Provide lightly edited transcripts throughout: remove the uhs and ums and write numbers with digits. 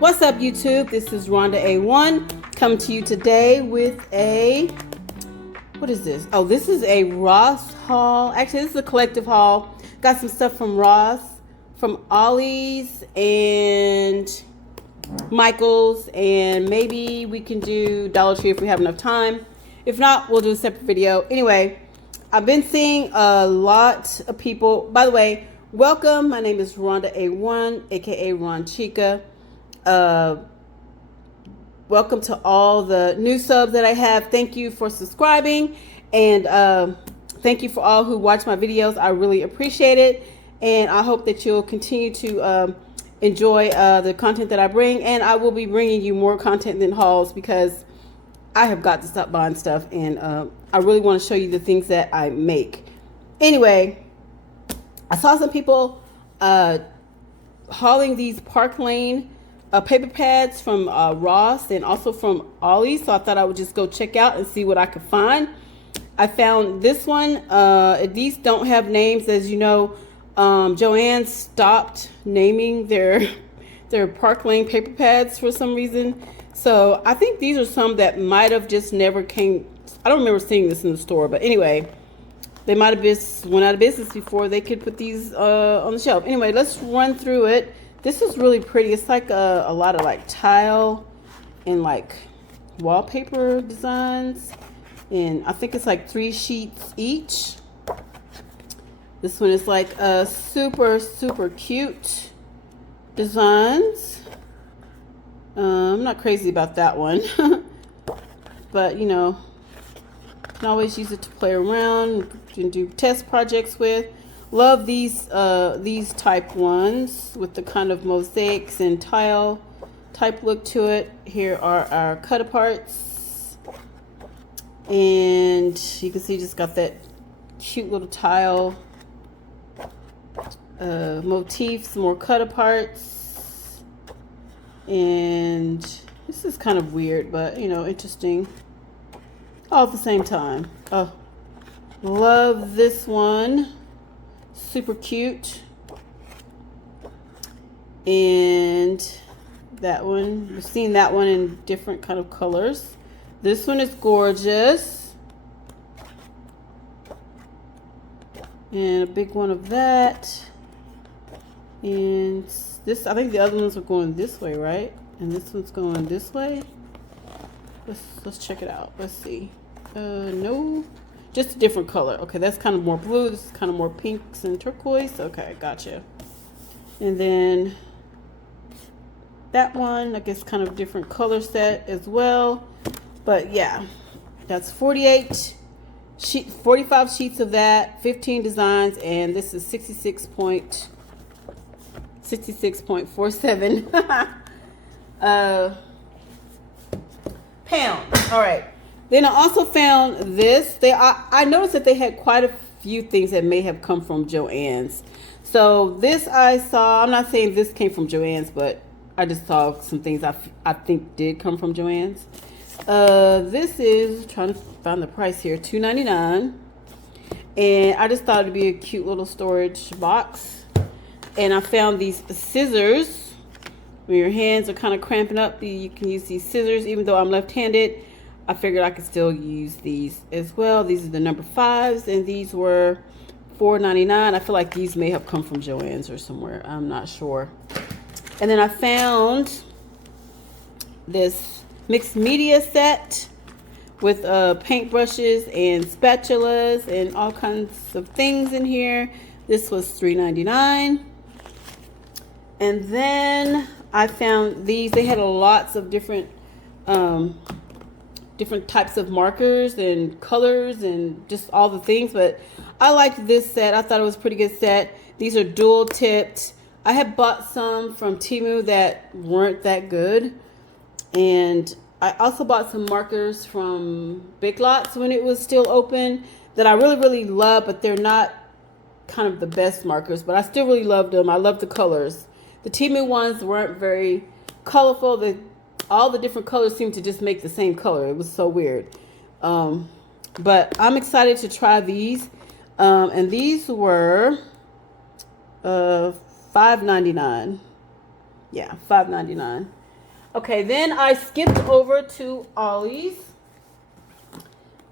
What's up, YouTube? This is Rhonda A1 coming to you today with a, what is this? Oh, this is a Ross haul. Actually, this is a collective haul. Got some stuff from Ross, from Ollie's and Michael's, and maybe we can do Dollar Tree if we have enough time. If not, we'll do a separate video. Anyway, I've been seeing a lot of people. By the way, welcome. My name is Rhonda A1, aka Ron Chica. Welcome to all the new subs that I have. Thank you for subscribing, and thank you for all who watch my videos. I really appreciate it, and I hope that you'll continue to enjoy the content that I bring, and I will be bringing you more content than hauls because I have got to stop buying stuff, and I really want to show you the things that I make. Anyway, I saw some people hauling these Park Lane paper pads from Ross and also from Ollie, so I thought I would just go check out and see what I could find. I found this one. These don't have names, as you know. Joanne stopped naming their Park Lane paper pads for some reason. So I think these are some that might have just never came. I don't remember seeing this in the store, but anyway, they might have just went out of business before they could put these on the shelf. Anyway, let's run through it. This is really pretty. It's like a lot of like tile and like wallpaper designs. And I think it's like 3 sheets each. This one is like a super cute designs. I'm not crazy about that one. But you know, you can always use it to play around and do test projects with. Love these type ones with the kind of mosaics and tile type look to it. Here are our cut aparts, and you can see just got that cute little tile motif, some more cut aparts, and this is kind of weird, but you know, interesting all at the same time. Oh, love this one. Super cute. And that one, we've seen that one in different kind of colors. This one is gorgeous. And a big one of that. And this, I think the other ones are going this way, right? And this one's going this way. Let's check it out. Let's see. No. Just a different color. Okay, that's kind of more blue. This is kind of more pinks and turquoise. Okay, gotcha. And then that one, I guess, kind of different color set as well. But yeah, that's 45 sheets of that, 15 designs, and this is 66.47 pounds. All right. Then I also found this. I noticed that they had quite a few things that may have come from Joann's. So this I saw. I'm not saying this came from Joann's, but I just saw some things I think did come from Joann's. This is, trying to find the price here, $2.99, and I just thought it'd be a cute little storage box. And I found these scissors. When your hands are kind of cramping up, you can use these scissors. Even though I'm left-handed, I figured I could still use these as well. These are the number 5s, and these were $4.99. I feel like these may have come from Joann's or somewhere. I'm not sure. And then I found this mixed media set with paintbrushes and spatulas and all kinds of things in here. This was $3.99. And then I found these. They had lots of different types of markers and colors and just all the things, but I liked this set. I thought it was a pretty good set. These are dual tipped. I had bought some from Temu that weren't that good, and I also bought some markers from Big Lots when it was still open that I really love, but they're not kind of the best markers, but I still really loved them. I love the colors. The Temu ones weren't very colorful. All the different colors seemed to just make the same color. It was so weird. But I'm excited to try these. And these were $5.99. Yeah, $5.99. Okay, then I skipped over to Ollie's,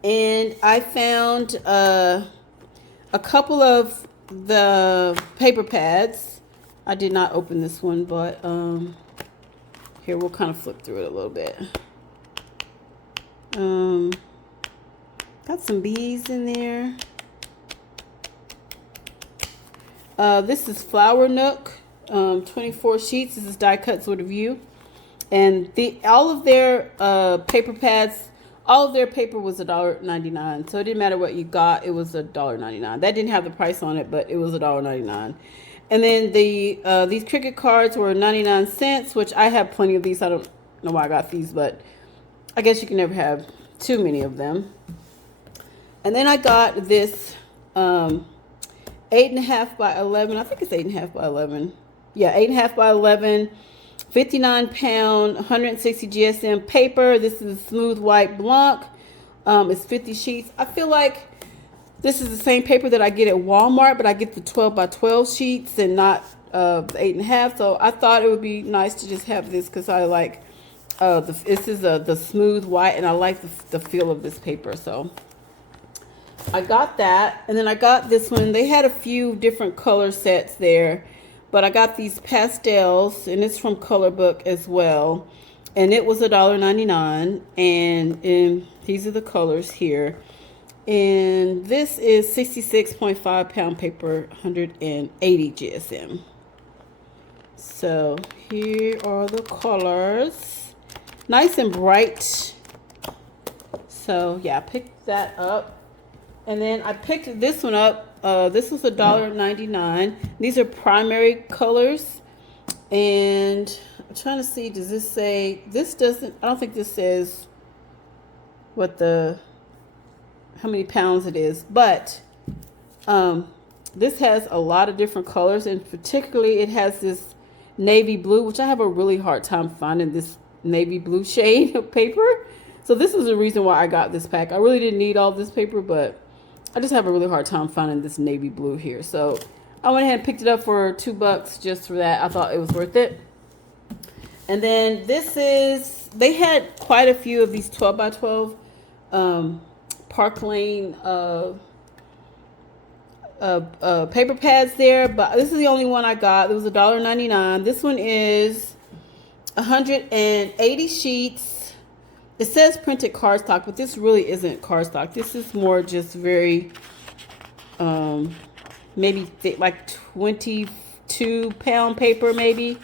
and I found a couple of the paper pads. I did not open this one, but here we'll kind of flip through it a little bit. Got some bees in there. This is Flower Nook, 24 sheets. This is die cut sort of view. And all of their paper pads, all of their paper was $1.99. So it didn't matter what you got, it was $1.99. That didn't have the price on it, but it was $1.99. And then these Cricut cards were 99 cents, which I have plenty of these. I don't know why I got these, but I guess you can never have too many of them. And then I got this 8.5 by 11. I think it's 8.5 by 11. Yeah, 8.5 by 11. 59 pound, 160 GSM paper. This is smooth white blanc. It's 50 sheets. I feel like this is the same paper that I get at Walmart, but I get the 12 by 12 sheets and not the 8.5. So I thought it would be nice to just have this because I like this is the smooth white, and I like the feel of this paper. So I got that, and then I got this one. They had a few different color sets there. But I got these pastels, and it's from Color Book as well. And it was $1.99. And these are the colors here. And this is 66.5 pound paper, 180 GSM. So here are the colors. Nice and bright. So yeah, I picked that up. And then I picked this one up. This was $1.99. These are primary colors. And I'm trying to see, does this say, this doesn't, I don't think this says what how many pounds it is. But this has a lot of different colors. And particularly it has this navy blue, which I have a really hard time finding this navy blue shade of paper. So this is the reason why I got this pack. I really didn't need all this paper, but I just have a really hard time finding this navy blue here. So I went ahead and picked it up for $2 just for that. I thought it was worth it. And then this is, they had quite a few of these 12 by 12 Park Lane paper pads there. But this is the only one I got. It was $1.99. This one is 180 sheets. It says printed cardstock, but this really isn't cardstock. This is more just very, maybe thick, like 22 pound paper, maybe.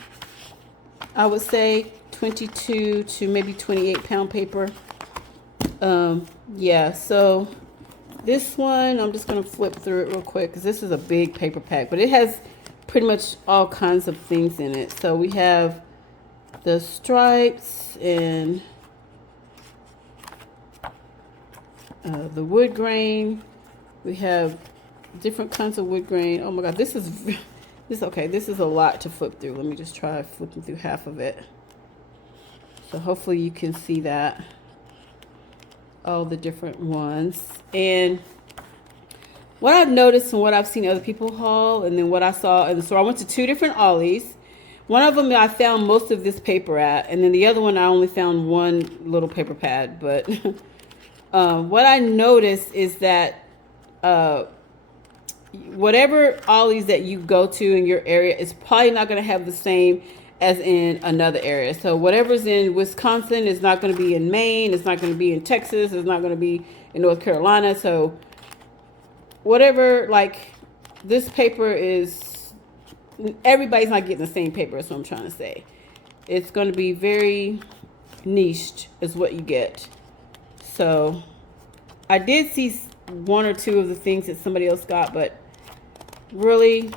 I would say 22 to maybe 28 pound paper. Yeah, so this one, I'm just going to flip through it real quick because this is a big paper pack, but it has pretty much all kinds of things in it. So we have the stripes and the wood grain. We have different kinds of wood grain. Oh my god, this is okay. This is a lot to flip through. Let me just try flipping through half of it. So hopefully you can see that, all the different ones. And what I've noticed and what I've seen other people haul, and then what I saw in the store, I went to 2 different Ollies. One of them I found most of this paper at, and then the other one I only found one little paper pad. But what I noticed is that whatever Ollie's that you go to in your area is probably not going to have the same as in another area. So whatever's in Wisconsin is not going to be in Maine. It's not going to be in Texas. It's not going to be in North Carolina. So whatever, like, this paper is, everybody's not getting the same paper. That's what I'm trying to say. It's going to be very niched is what you get. So I did see 1 or 2 of the things that somebody else got, but really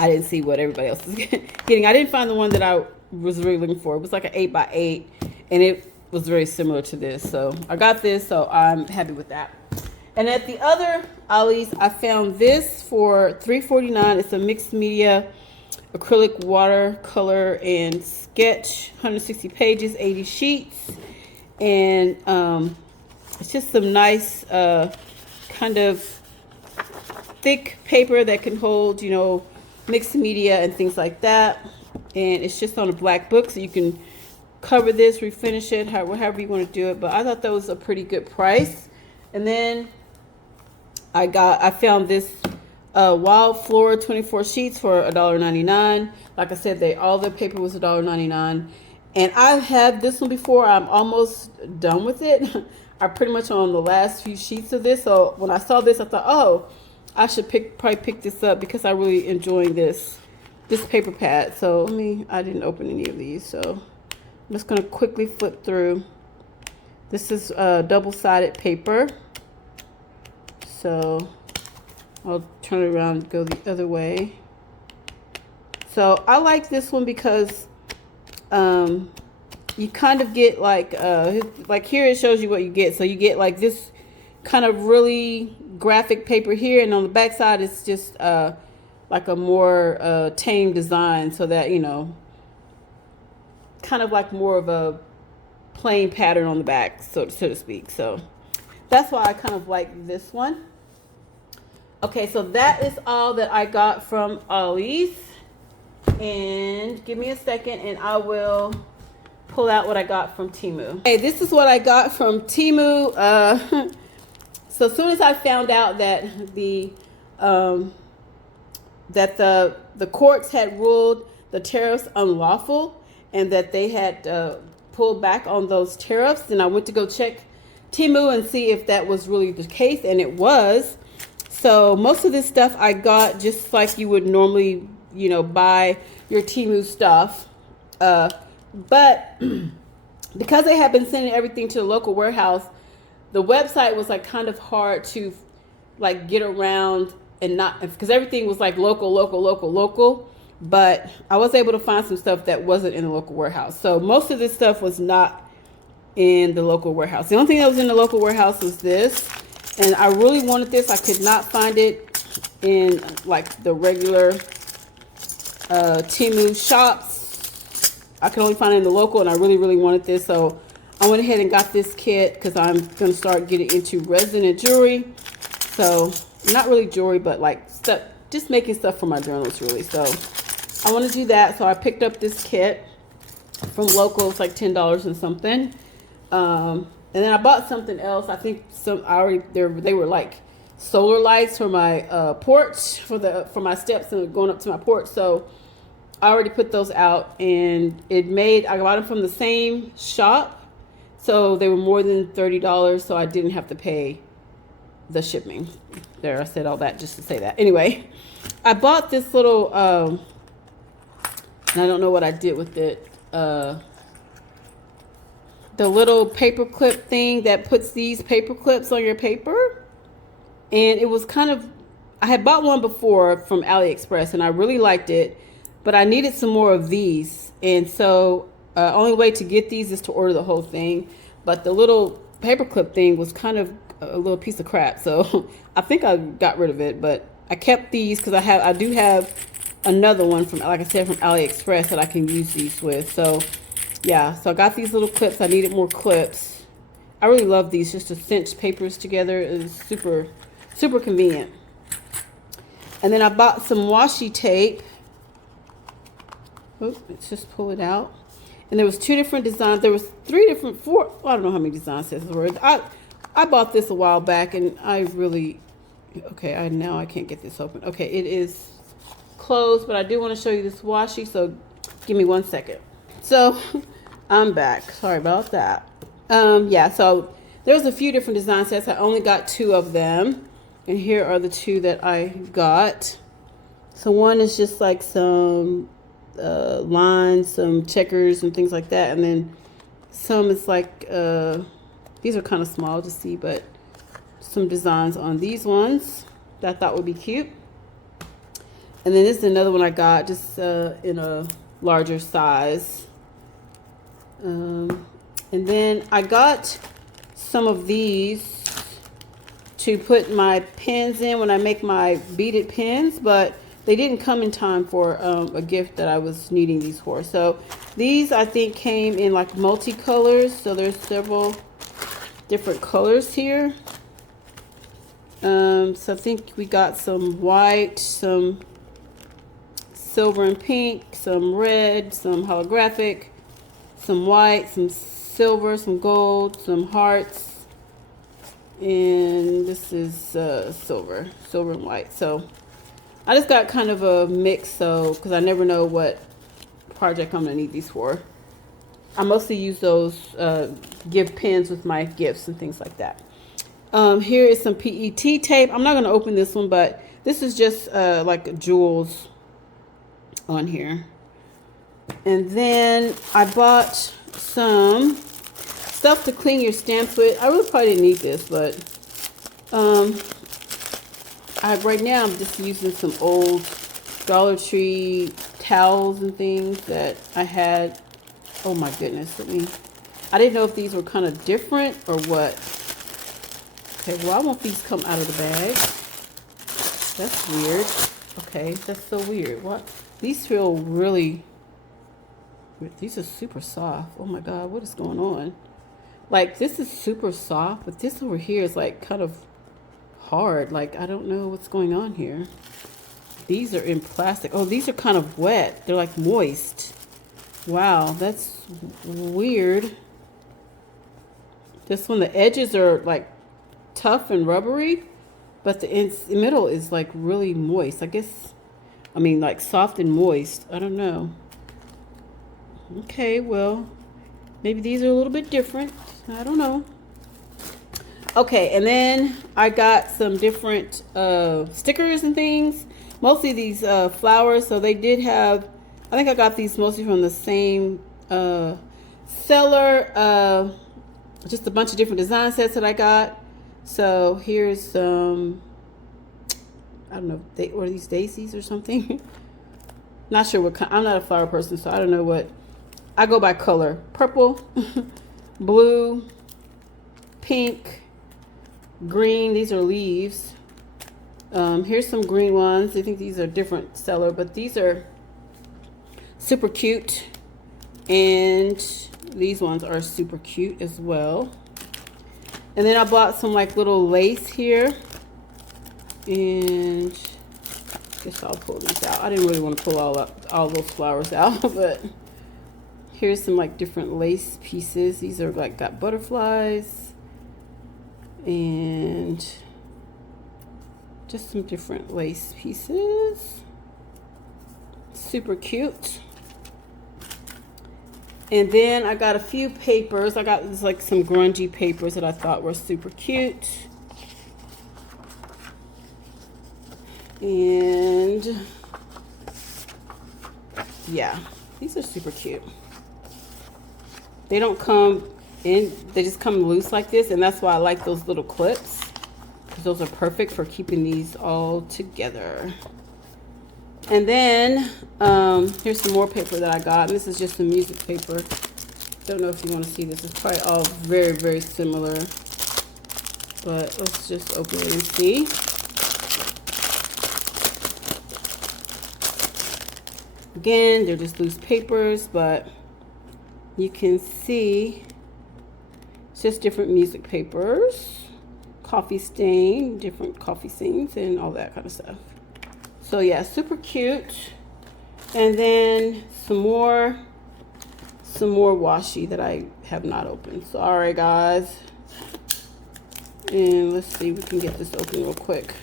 I didn't see what everybody else is getting. I didn't find the one that I was really looking for. It was like an 8 by 8, and it was very similar to this. So I got this, so I'm happy with that. And at the other Ollie's, I found this for $3.49. It's a mixed media acrylic watercolor and sketch, 160 pages, 80 sheets. And it's just some nice kind of thick paper that can hold, you know, mixed media and things like that. and it's just on a black book, so you can cover this, refinish it, however you want to do it. But I thought that was a pretty good price. And then I found this Wild Flora 24 sheets for $1.99. Like I said, all the paper was $1.99. And I've had this one before. I'm almost done with it. I'm pretty much on the last few sheets of this. So when I saw this, I thought, oh, I should probably pick this up because I really enjoying this paper pad. So I didn't open any of these. So I'm just going to quickly flip through. This is double-sided paper. So I'll turn it around and go the other way. So I like this one because you kind of get like here it shows you what you get. So you get like this kind of really graphic paper here, and on the back side it's just like a more tame design, so that, you know, kind of like more of a plain pattern on the back, so to speak. So that's why I kind of like this one. Okay, so that is all that I got from Ollie's. And give me a second and I will pull out what I got from Temu. Okay, this is what I got from Temu. So as soon as I found out that the courts had ruled the tariffs unlawful and that they had pulled back on those tariffs, then I went to go check Temu and see if that was really the case, and it was. So most of this stuff I got just like you would normally, you know, buy your Temu stuff. But because they have been sending everything to the local warehouse, the website was like kind of hard to like get around, and not because everything was like local. But I was able to find some stuff that wasn't in the local warehouse. So most of this stuff was not in the local warehouse. The only thing that was in the local warehouse was this. And I really wanted this. I could not find it in like the regular Temu shops. I could only find it in the local, and I really wanted this. So I went ahead and got this kit because I'm going to start getting into resin and jewelry. So not really jewelry, but like stuff, just making stuff for my journals really. So I want to do that. So I picked up this kit from local. It's like $10 and something. And then I bought something else. I think they were like solar lights for my porch, for my steps and going up to my porch. So I already put those out, and I got them from the same shop. So they were more than $30, so I didn't have to pay the shipping. There, I said all that just to say that. Anyway, I bought this little, and I don't know what I did with it. The little paper clip thing that puts these paper clips on your paper. And it was kind of, I had bought one before from AliExpress and I really liked it, but I needed some more of these. And so only way to get these is to order the whole thing. But the little paper clip thing was kind of a little piece of crap. So I think I got rid of it, but I kept these because I do have another one from, like I said, from AliExpress that I can use these with. So yeah, so I got these little clips. I needed more clips. I really love these, just to cinch papers together. It's super convenient. And then I bought some washi tape. Oops, let's just pull it out. And there was two different designs. There was four, I don't know how many design sets there were. I bought this a while back, and I really, okay, now I can't get this open. Okay, it is closed, but I do want to show you this washi, so give me 1 second. So I'm back. Sorry about that. Yeah, so there's a few different design sets. I only got 2 of them. And here are the 2 that I got. So one is just like some lines, some checkers and things like that. And then some is like, these are kind of small to see, but some designs on these ones that I thought would be cute. And then this is another one I got just in a larger size. And then I got some of these to put my pins in when I make my beaded pins, but they didn't come in time for a gift that I was needing these for. So these I think came in like multicolors, so there's several different colors here. So I think we got some white, some silver and pink, some red, some holographic, some white, some silver, some gold, some hearts, and this is silver and white. So I just got kind of a mix, so because I never know what project I'm gonna need these for. I mostly use those gift pins with my gifts and things like that. Here is some PET tape. I'm not gonna open this one, but this is just like jewels on here. And then I bought some stuff to clean your stamps with. I really probably didn't need this, but right now I'm just using some old Dollar Tree towels and things that I had. Oh my goodness, I didn't know if these were kind of different or what. Okay, well, I want these come out of the bag. That's weird. Okay, that's so weird. What? These feel really, these are super soft. Oh my God, what is going on? Like, this is super soft, but this over here is like kind of hard. Like, I don't know what's going on here. These are in plastic. Oh, these are kind of wet. They're like moist. Wow, that's weird. This one, the edges are like tough and rubbery, but the middle is like really moist. I mean like soft and moist. I don't know. Okay, well, maybe these are a little bit different. I don't know. Okay, and then I got some different stickers and things. Mostly these flowers. So they did have, I think I got these mostly from the same seller. Just a bunch of different design sets that I got. So here's some, I don't know, what are these, daisies or something? Not sure what kind. I'm not a flower person, so I don't know what. I go by color. Purple, blue, pink, green. These are leaves. Here's some green ones. I think these are different seller, but these are super cute. And these ones are super cute as well. And then I bought some like little lace here. And I guess I'll pull these out. I didn't really want to pull all those flowers out, but here's some like different lace pieces. These are like got butterflies and just some different lace pieces. Super cute. And then I got a few papers. I got this, like some grungy papers that I thought were super cute. And yeah, these are super cute. They don't come in, they just come loose like this. And that's why I like those little clips, because those are perfect for keeping these all together. And then here's some more paper that I got. And this is just some music paper. Don't know if you want to see this. It's probably all very, very similar. But let's just open it and see. Again, they're just loose papers, but you can see it's just different music papers. Coffee stain, different coffee stains, and all that kind of stuff. So yeah, super cute. And then some more washi that I have not opened. Sorry guys. And let's see if we can get this open real quick.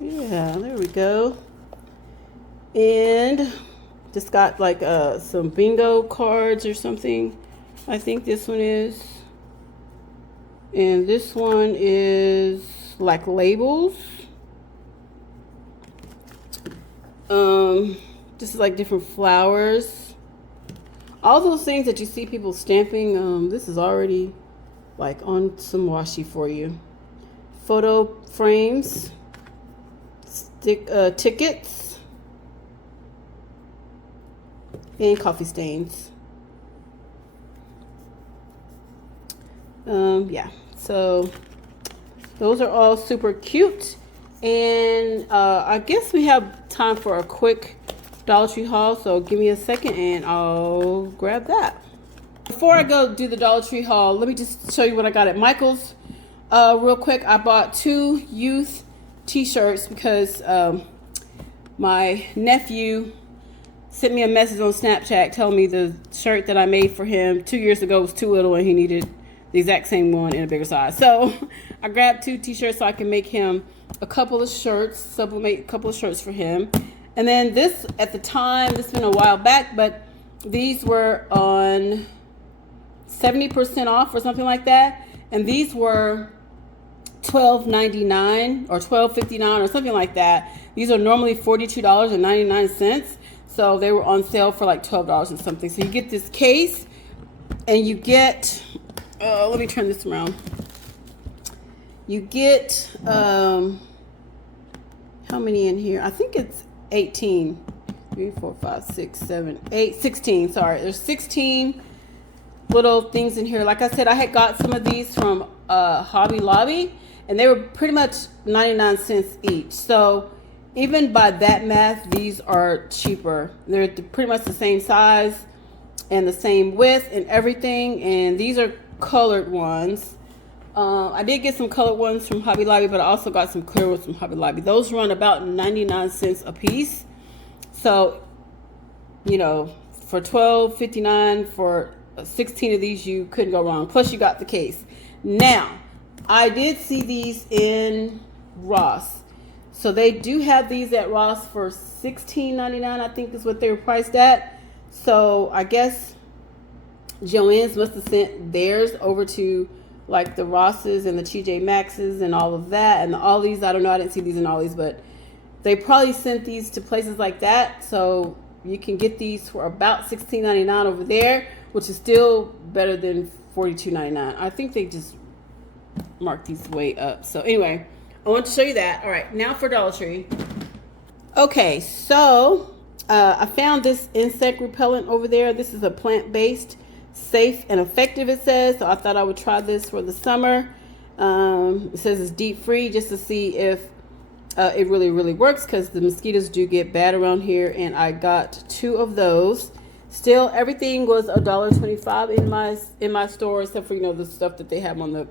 Yeah, there we go. And just got like some bingo cards or something. I think this one is. And this one is like labels. This is like different flowers. All those things that you see people stamping, this is already like on some washi for you. Photo frames, tickets, and coffee stains. Yeah, so those are all super cute. And I guess we have time for a quick Dollar Tree haul, so give me a second and I'll grab that. Before I go do the Dollar Tree haul, let me just show you what I got at Michael's. Real quick, I bought 2 youth t-shirts because my nephew sent me a message on Snapchat telling me the shirt that I made for him 2 years ago was too little and he needed the exact same one in a bigger size. So I grabbed 2 t-shirts so I can make him a couple of shirts, sublimate a couple of shirts for him. And then this, at the time, this has been a while back, but these were on 70% off or something like that. And these were $12.99 or $12.59 or something like that. These are normally $42.99. So they were on sale for like $12 and something. So you get this case and you get, let me turn this around. You get, how many in here? I think it's 18. 3, 4, 5, 6, 7, 8, 16. Sorry, there's 16 little things in here. Like I said, I had got some of these from Hobby Lobby, and they were pretty much 99 cents each. So even by that math, these are cheaper. They're pretty much the same size and the same width and everything. And these are colored ones. I did get some colored ones from Hobby Lobby, but I also got some clear ones from Hobby Lobby. Those run about 99 cents a piece. So, you know, for $12.59 for 16 of these, you couldn't go wrong. Plus, you got the case. Now, I did see these in Ross. So they do have these at Ross for $16.99, I think is what they were priced at. So I guess Joann's must have sent theirs over to like the Rosses and the TJ Maxxes and all of that. And the Ollies, I don't know, I didn't see these in Ollie's, but they probably sent these to places like that. So you can get these for about $16.99 over there, which is still better than $42.99. I think they just marked these way up. So anyway, I want to show you that. All right, now for Dollar Tree. Okay, so I found this insect repellent over there. This is a plant-based, safe and effective, it says. So I thought I would try this for the summer. It says it's deep free, just to see if it really works, because the mosquitoes do get bad around here. And I got 2 of those. Still, everything was $1.25 in my store, except for, you know, the stuff that they have on the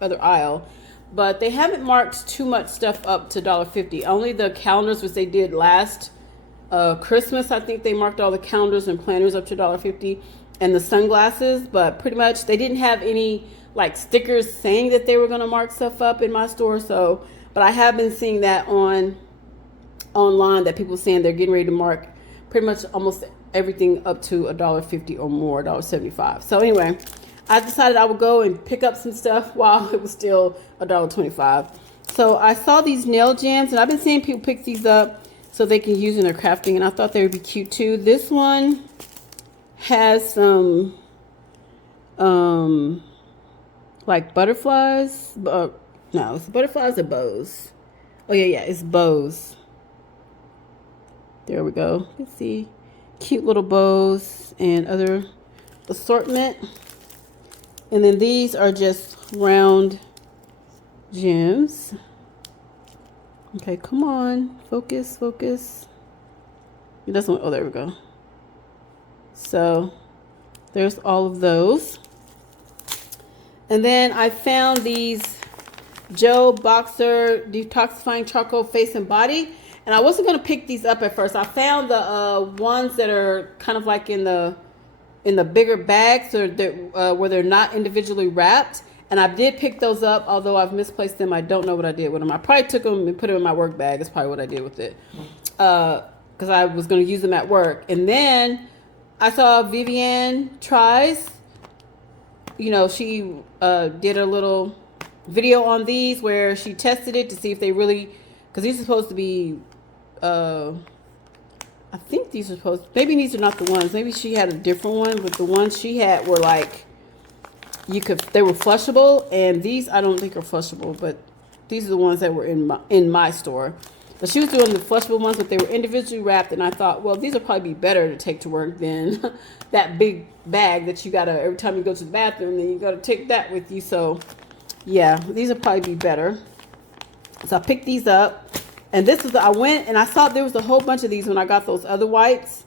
other aisle. But they haven't marked too much stuff up to $1.50. Only the calendars, which they did last Christmas, I think they marked all the calendars and planners up to $1.50, and the sunglasses. But pretty much they didn't have any like stickers saying that they were going to mark stuff up in my store. So, but I have been seeing that online that people saying they're getting ready to mark pretty much almost everything up to $1.50 or more, $1.75. So anyway, I decided I would go and pick up some stuff while it was still $1.25. So I saw these nail jams, and I've been seeing people pick these up so they can use in their crafting, and I thought they would be cute too. This one has some like butterflies. No, it's butterflies or bows. Oh yeah, it's bows. There we go. You can see cute little bows and other assortment. And then these are just round gems. Okay, come on. Focus. It doesn't, oh, there we go. So there's all of those. And then I found these Joe Boxer Detoxifying Charcoal Face and Body. And I wasn't going to pick these up at first. I found the ones that are kind of like in the bigger bags, or where they're not individually wrapped. And I did pick those up, although I've misplaced them. I don't know what I did with them. I probably took them and put them in my work bag. That's probably what I did with it. Because I was going to use them at work. And then I saw Vivian Tries. You know, she did a little video on these where she tested it to see if they really, because these are supposed to be, I think these are supposed, maybe these are not the ones. Maybe she had a different one, but the ones she had were like, they were flushable, and these I don't think are flushable, but these are the ones that were in my store. But she was doing the flushable ones, but they were individually wrapped, and I thought, well, these will probably be better to take to work than that big bag that you gotta, every time you go to the bathroom, then you gotta take that with you. So yeah, these will probably be better. So I picked these up, and this is, I went and I saw there was a whole bunch of these when I got those other wipes.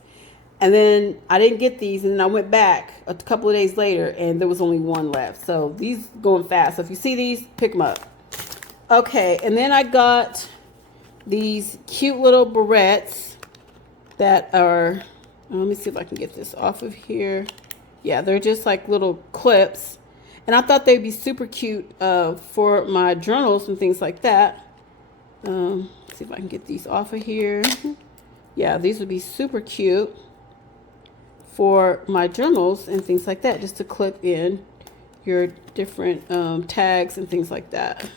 And then I didn't get these, and then I went back a couple of days later, and there was only one left. So these going fast. So if you see these, pick them up. Okay, and then I got these cute little barrettes that are, let me see if I can get this off of here. Yeah, they're just like little clips. And I thought they'd be super cute for my journals and things like that. See if I can get these off of here. Yeah, these would be super cute for my journals and things like that, just to clip in your different tags and things like that,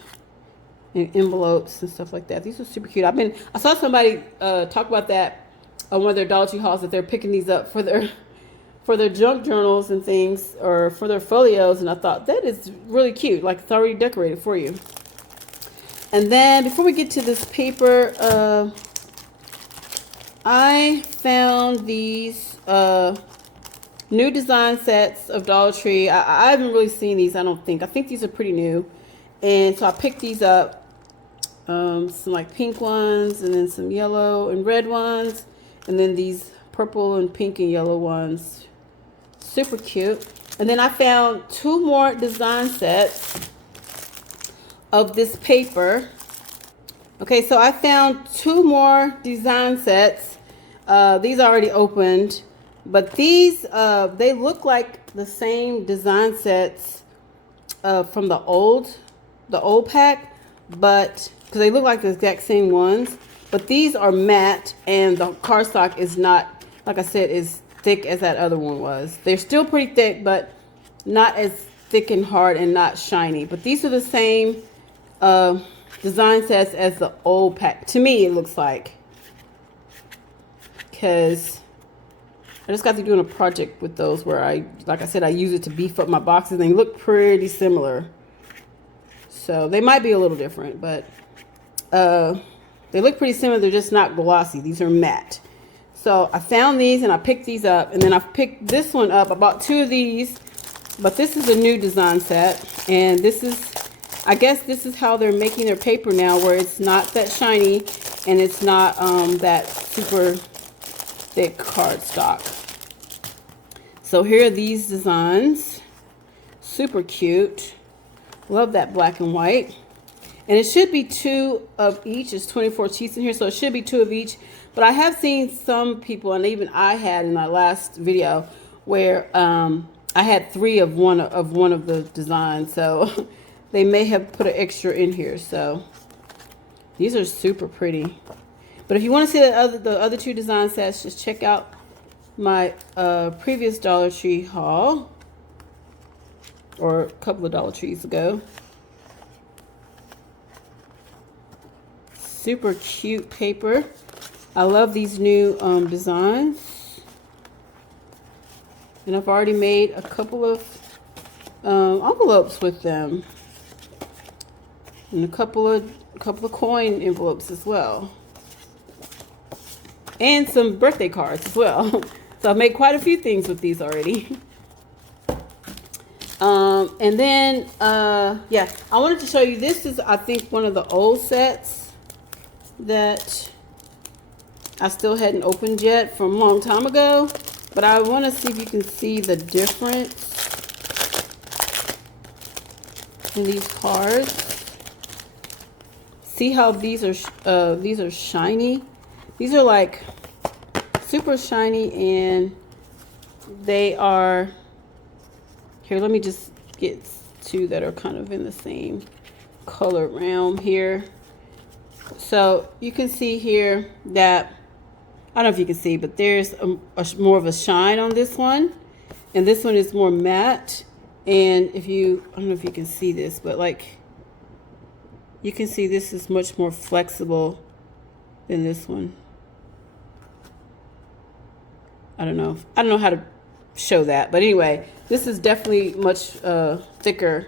and envelopes and stuff like that. These are super cute. I saw somebody talk about that on one of their Dollar Tree hauls, that they're picking these up for their junk journals and things, or for their folios, and I thought that is really cute. Like, it's already decorated for you. And then before we get to this paper, I found these new design sets of Dollar Tree. I haven't really seen these, I don't think. I think these are pretty new. And so I picked these up. Some like pink ones, and then some yellow and red ones, and then these purple and pink and yellow ones. Super cute. And then I found 2 more design sets of this paper. Okay, so I found 2 more design sets. These are already opened, but these they look like the same design sets from the old pack, but because they look like the exact same ones, but these are matte, and the cardstock is not, like I said, as thick as that other one was. They're still pretty thick, but not as thick and hard, and not shiny. But these are the same design sets as the old pack. To me, it looks like, because I just got to doing a project with those where like I said, I use it to beef up my boxes, and they look pretty similar. So they might be a little different, but they look pretty similar. They're just not glossy. These are matte. So I found these, and I picked these up, and then I picked this one up. I bought 2 of these, but this is a new design set, and this is, I guess this is how they're making their paper now, where it's not that shiny, and it's not that super thick cardstock. So here are these designs. Super cute. Love that black and white. And it should be 2 of each. There's 24 sheets in here, so it should be 2 of each. But I have seen some people, and even I had in my last video, where I had 3 of one of the designs. So they may have put an extra in here. So these are super pretty. But if you want to see the other 2 design sets, just check out my previous Dollar Tree haul, or a couple of Dollar Trees ago. Super cute paper. I love these new designs, and I've already made a couple of envelopes with them, and a couple of coin envelopes as well, and some birthday cards as well. So I've made quite a few things with these already. And then yeah, I wanted to show you, this is, I think, one of the old sets that I still hadn't opened yet from a long time ago, but I want to see if you can see the difference in these cards. See how these are shiny? These are like super shiny, and they are, here, let me just get 2 that are kind of in the same color realm here. So you can see here that, I don't know if you can see, but there's more of a shine on this one, and this one is more matte. And if you, I don't know if you can see this, but like, you can see this is much more flexible than this one. I don't know how to show that, but anyway, this is definitely much thicker,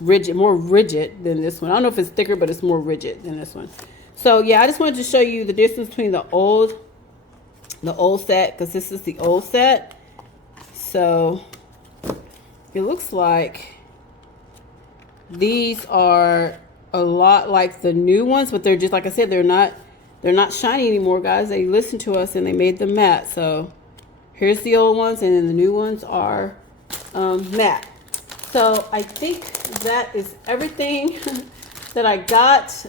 rigid, more rigid than this one. I don't know if it's thicker, but it's more rigid than this one. So yeah, I just wanted to show you the difference between the old set, because this is the old set. So it looks like these are a lot like the new ones, but they're just, like I said, they're they're not shiny anymore, guys. They listened to us and they made them matte. So here's the old ones, and then the new ones are matte. So I think that is everything that I got.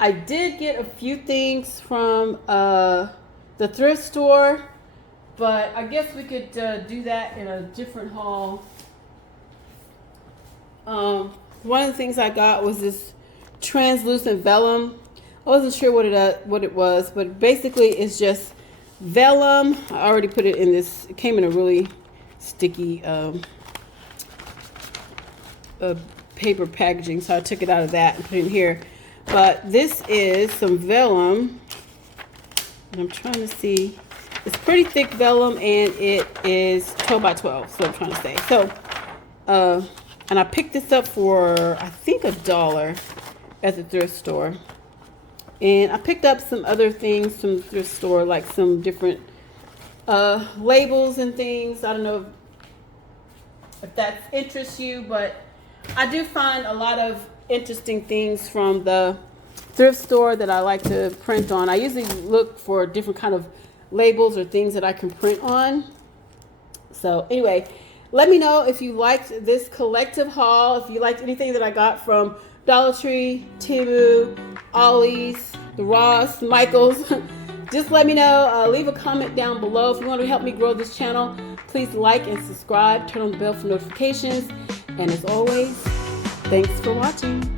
I did get a few things from the thrift store, but I guess we could do that in a different haul. One of the things I got was this translucent vellum. I wasn't sure what it was, but basically it's just vellum. I already put it in this. It came in a really sticky paper packaging, so I took it out of that and put it in here. But this is some vellum. And I'm trying to see. It's pretty thick vellum, and it is 12 by 12. So I'm trying to say. So, and I picked this up for I think $1 at the thrift store. And I picked up some other things from the thrift store, like some different labels and things. I don't know if that interests you, but I do find a lot of interesting things from the thrift store that I like to print on. I usually look for different kind of labels or things that I can print on. So anyway, let me know if you liked this collective haul, if you liked anything that I got from Dollar Tree, Temu, Ollie's, the Ross, Michael's. Just let me know. Leave a comment down below. If you want to help me grow this channel, please like and subscribe. Turn on the bell for notifications. And as always, thanks for watching.